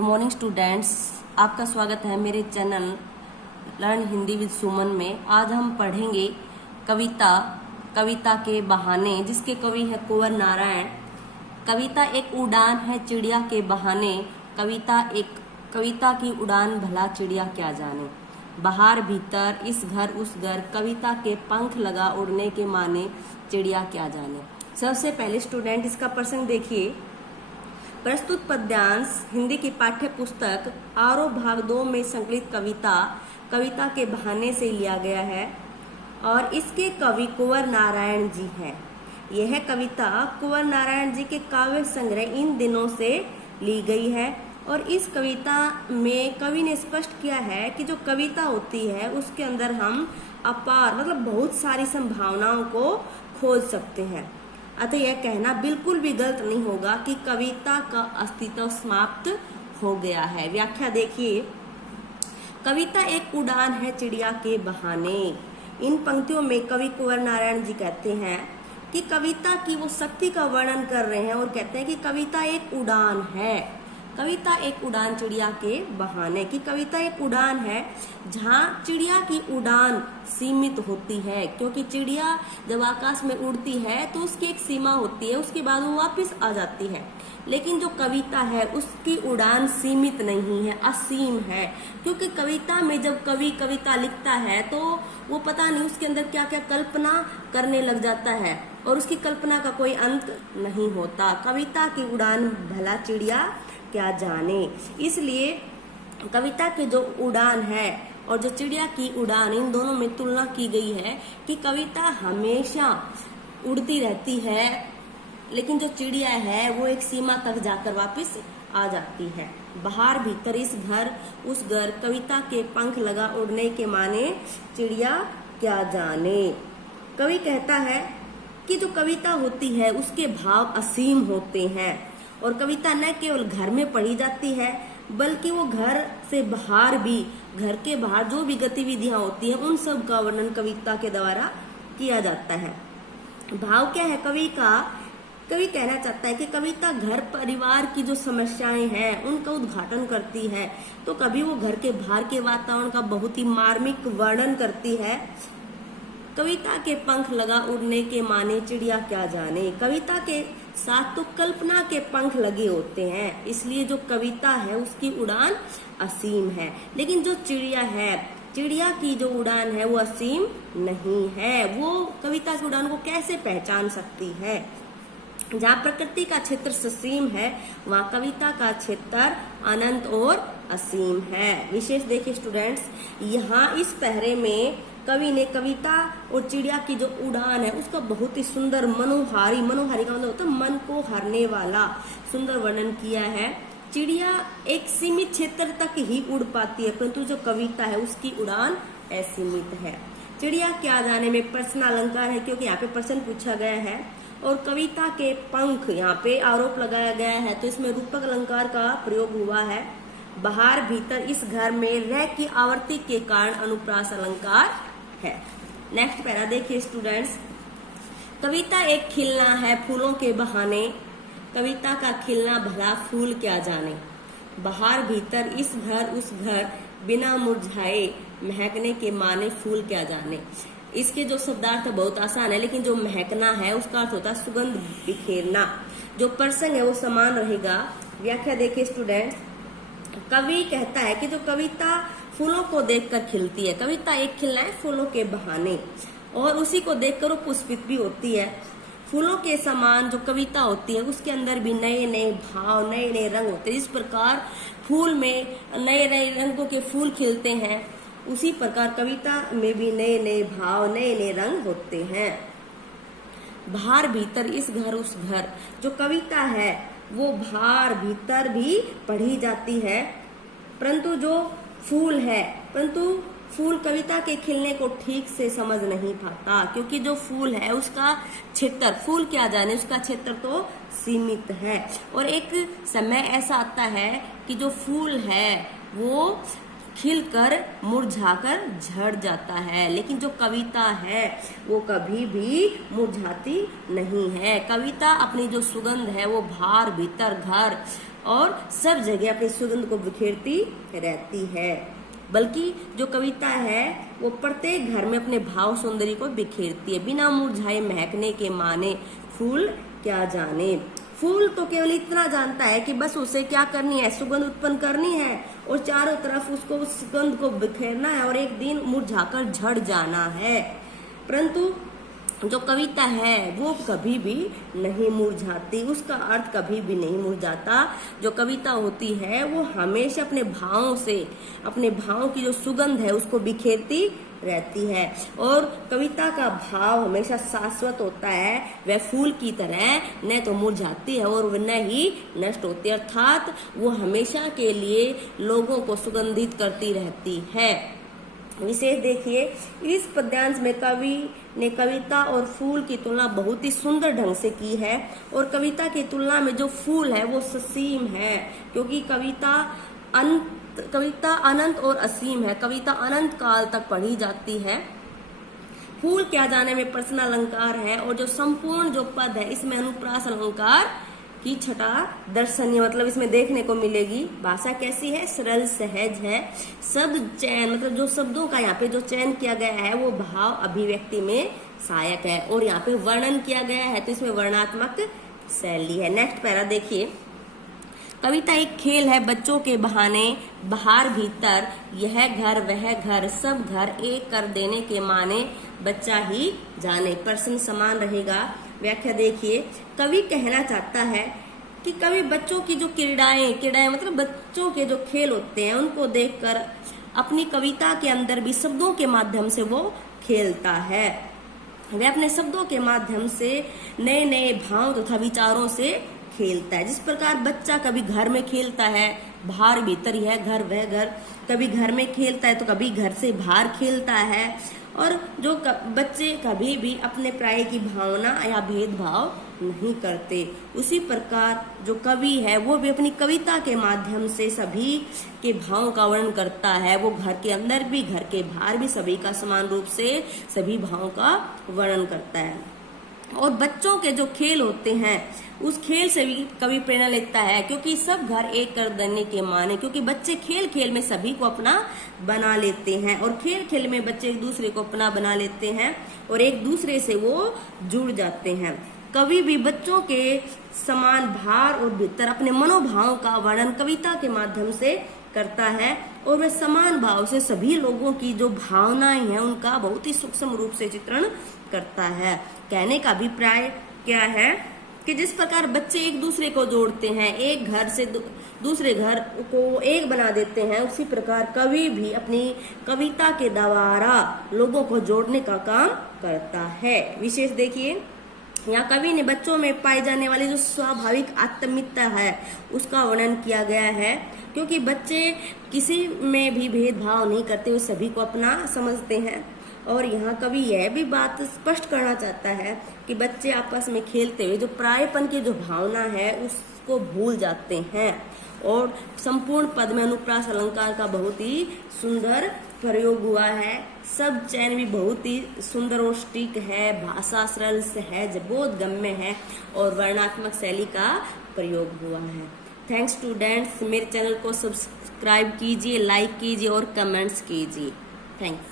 Good morning students, आपका स्वागत है मेरे चैनल लर्न हिंदी विद सुमन में। आज हम पढ़ेंगे कविता के बहाने, जिसके कवि है कुंवर नारायण। कविता एक उड़ान है चिड़िया के बहाने, कविता की उड़ान भला चिड़िया क्या जाने। बाहर भीतर इस घर उस घर, कविता के पंख लगा उड़ने के माने, चिड़िया क्या जाने। सबसे पहले स्टूडेंट इसका प्रसंग देखिए। प्रस्तुत पद्यांश हिंदी की पाठ्य पुस्तक आरोह भाग 2 में संकलित कविता के बहाने से लिया गया है और इसके कवि कुंवर नारायण जी हैं। यह कविता कुंवर नारायण जी के काव्य संग्रह इन दिनों से ली गई है और इस कविता में कवि ने स्पष्ट किया है कि जो कविता होती है उसके अंदर हम अपार मतलब बहुत सारी संभावनाओं को खोज सकते हैं। अतः यह कहना बिल्कुल भी गलत नहीं होगा कि कविता का अस्तित्व समाप्त हो गया है। व्याख्या देखिए। कविता एक उड़ान है चिड़िया के बहाने। इन पंक्तियों में कवि कुंवर नारायण जी कहते हैं कि कविता की वो शक्ति का वर्णन कर रहे हैं और कहते हैं कि कविता एक उड़ान है। कविता एक उड़ान चिड़िया के बहाने की कविता एक उड़ान है जहाँ चिड़िया की उड़ान सीमित होती है, क्योंकि चिड़िया जब आकाश में उड़ती है तो उसकी एक सीमा होती है, उसके बाद वो वापस आ जाती है। लेकिन जो कविता है उसकी उड़ान सीमित नहीं है, असीम है। क्योंकि कविता में जब कवि कविता लिखता है तो वो पता नहीं उसके अंदर क्या क्या कल्पना करने लग जाता है और उसकी कल्पना का कोई अंत नहीं होता। कविता की उड़ान भला चिड़िया क्या जाने। इसलिए कविता की जो उड़ान है और जो चिड़िया की उड़ान, इन दोनों में तुलना की गई है कि कविता हमेशा उड़ती रहती है, लेकिन जो चिड़िया है वो एक सीमा तक जाकर वापस आ जाती है। बाहर भीतर इस घर उस घर, कविता के पंख लगा उड़ने के माने, चिड़िया क्या जाने। कवि कहता है कि जो कविता होती है उसके भाव असीम होते हैं और कविता न केवल घर में पढ़ी जाती है बल्कि वो घर से बाहर भी, घर के बाहर जो भी गतिविधियां होती हैं उन सब का वर्णन कविता के द्वारा किया जाता है। भाव क्या है कवि का? कवि कहना चाहता है कि कविता घर परिवार की जो समस्याएं हैं उनका उद्घाटन करती है, तो कभी वो घर के बाहर के वातावरण का बहुत ही मार्मिक वर्णन करती है। कविता के पंख लगा उड़ने के माने, चिड़िया क्या जाने। कविता के साथ तो कल्पना के पंख लगे होते हैं, इसलिए जो कविता है उसकी उड़ान असीम है। लेकिन जो चिड़िया है, चिड़िया की जो उड़ान है वो असीम नहीं है। वो कविता की उड़ान को कैसे पहचान सकती है? जहाँ प्रकृति का क्षेत्र ससीम है वहाँ कविता का क्षेत्र अनंत और असीम है। विशेष देखिए स्टूडेंट्स, यहाँ इस पहरे में कवि ने कविता और चिड़िया की जो उड़ान है उसका बहुत ही सुंदर मनोहारी का मतलब होता है मन को हरने वाला सुंदर वर्णन किया है। चिड़िया एक सीमित क्षेत्र तक ही उड़ पाती है, परंतु जो कविता है उसकी उड़ान असीमित है। चिड़िया क्या जाने में प्रश्न अलंकार है, क्योंकि यहाँ पे प्रश्न पूछा गया है और कविता के पंख यहाँ पे आरोप लगाया गया है, तो इसमें रूपक अलंकार का प्रयोग हुआ है। बाहर भीतर इस घर में रह की आवृत्ति के कारण अनुप्रास अलंकार है। नेक्स्ट पैरा देखिए स्टूडेंट्स। कविता एक खिलना है फूलों के बहाने, कविता का खिलना भला फूल क्या जाने। बाहर भीतर इस घर उस घर, बिना मुरझाए महकने के माने, फूल क्या जाने। इसके जो शब्दार्थ बहुत आसान है, लेकिन जो महकना है उसका अर्थ होता है सुगंध बिखेरना। जो प्रसंग है वो समान रहेगा। व्याख्या देखिए स्टूडेंट। कवि कहता है कि जो कविता फूलों को देखकर खिलती है, कविता एक खिलना है फूलों के बहाने और उसी को देखकर वो पुष्पित भी होती है। फूलों के समान जो कविता होती है उसके अंदर भी नए नए भाव, नए नए रंग होते हैं। जिस प्रकार फूल में नए नए रंगों के फूल खिलते हैं, उसी प्रकार कविता में भी नए नए भाव, नए नए रंग होते हैं। बाहर भीतर इस घर उस घर, जो कविता है वो बाहर भीतर भी पढ़ी जाती है, परंतु जो फूल है, परंतु फूल कविता के खिलने को ठीक से समझ नहीं पाता, क्योंकि जो फूल है उसका क्षेत्र, फूल क्या जाने, उसका क्षेत्र तो सीमित है। और एक समय ऐसा आता है कि जो फूल है वो खिलकर मुरझाकर झड़ जाता है, लेकिन जो कविता है वो कभी भी मुरझाती नहीं है। कविता अपनी जो सुगंध है वो बाहर भीतर घर और सब जगह अपनी सुगंध को बिखेरती रहती है। बल्कि जो कविता है वो प्रत्येक घर में अपने भाव सौंदर्य को बिखेरती है। बिना मुरझाए महकने के माने फूल क्या जाने। फूल तो केवल इतना जानता है कि बस उसे क्या करनी है, सुगंध उत्पन्न करनी है और चारों तरफ उसको उस सुगंध को बिखेरना है और एक दिन मुरझाकर झड़ जाना है। परंतु जो कविता है वो कभी भी नहीं मुरझाती, उसका अर्थ कभी भी नहीं मुरझाता। जो कविता होती है वो हमेशा अपने भावों से, अपने भावों की जो सुगंध है उसको बिखेरती रहती है और कविता का भाव हमेशा शाश्वत होता है। वह फूल की तरह न तो मुरझाती है और न ही नष्ट होती है, अर्थात वो हमेशा के लिए लोगों को सुगंधित करती रहती है। विशेष देखिए, इस पद्यांश में कवि ने कविता और फूल की तुलना बहुत ही सुंदर ढंग से की है और कविता की तुलना में जो फूल है वो ससीम है, क्योंकि कविता अनंत और असीम है। कविता अनंत काल तक पढ़ी जाती है। फूल क्या जाने में प्रश्न अलंकार है और जो संपूर्ण जो पद है इसमें अनुप्रास अलंकार की छटा दर्शनीय, मतलब इसमें देखने को मिलेगी। भाषा कैसी है, सरल सहज है। शब्द चयन, मतलब जो शब्दों का यहाँ पे जो चयन किया गया है वो भाव अभिव्यक्ति में सहायक है और यहाँ पे वर्णन किया गया है तो इसमें वर्णात्मक शैली है। नेक्स्ट पैरा देखिए, कविता एक खेल है बच्चों के बहाने बाहर भीतर, यह घर वह घर सब घर एक कर देने के माने बच्चा ही जाने। प्रश्न समान रहेगा। व्याख्या देखिए, कवि कहना चाहता है कि कवि बच्चों की जो क्रीड़ाएं मतलब बच्चों के जो खेल होते हैं उनको देखकर अपनी कविता के अंदर भी शब्दों के माध्यम से वो खेलता है। वह अपने शब्दों के माध्यम से नए नए भाव तथा विचारों से खेलता है। जिस प्रकार बच्चा कभी घर में खेलता है, बाहर भीतर यह घर वह घर, कभी घर में खेलता है तो कभी घर से बाहर खेलता है और जो बच्चे कभी भी अपने प्राय की भावना या भेदभाव नहीं करते, उसी प्रकार जो कवि है वो भी अपनी कविता के माध्यम से सभी के भावों का वर्णन करता है। वो घर के अंदर भी घर के बाहर भी सभी का समान रूप से सभी भावों का वर्णन करता है। और बच्चों के जो खेल होते हैं उस खेल से भी कवि प्रेरणा लेता है, क्योंकि सब घर एक कर देने के माने, क्योंकि बच्चे खेल खेल में सभी को अपना बना लेते हैं और खेल खेल में बच्चे एक दूसरे को अपना बना लेते हैं और एक दूसरे से वो जुड़ जाते हैं। कवि भी बच्चों के समान भार और भीतर अपने मनोभावों का वर्णन कविता के माध्यम से करता है और वह समान भाव से सभी लोगों की जो भावनाएं हैं उनका बहुत ही सूक्ष्म रूप से चित्रण करता है। कहने का अभिप्राय क्या है कि जिस प्रकार बच्चे एक दूसरे को जोड़ते हैं, एक घर से दूसरे घर को एक बना देते हैं, उसी प्रकार कवि भी अपनी कविता के द्वारा लोगों को जोड़ने का काम करता है। विशेष देखिए, यहाँ कवि ने बच्चों में पाई जाने वाली जो स्वाभाविक आत्मीयता है उसका वर्णन किया गया है, क्योंकि बच्चे किसी में भी भेदभाव नहीं करते, वो सभी को अपना समझते हैं। और यहाँ कवि यह भी बात स्पष्ट करना चाहता है कि बच्चे आपस में खेलते हुए जो परायेपन की जो भावना है उसको भूल जाते हैं। और संपूर्ण पद में अनुप्रास अलंकार का बहुत ही सुंदर प्रयोग हुआ है। सब चयन भी बहुत ही सुंदर और सटीक है। भाषा सरल सहज बोधगम्य है और वर्णात्मक शैली का प्रयोग हुआ है। थैंक्स स्टूडेंट्स, मेरे चैनल को सब्सक्राइब कीजिए, लाइक कीजिए और कमेंट्स कीजिए। थैंक्स।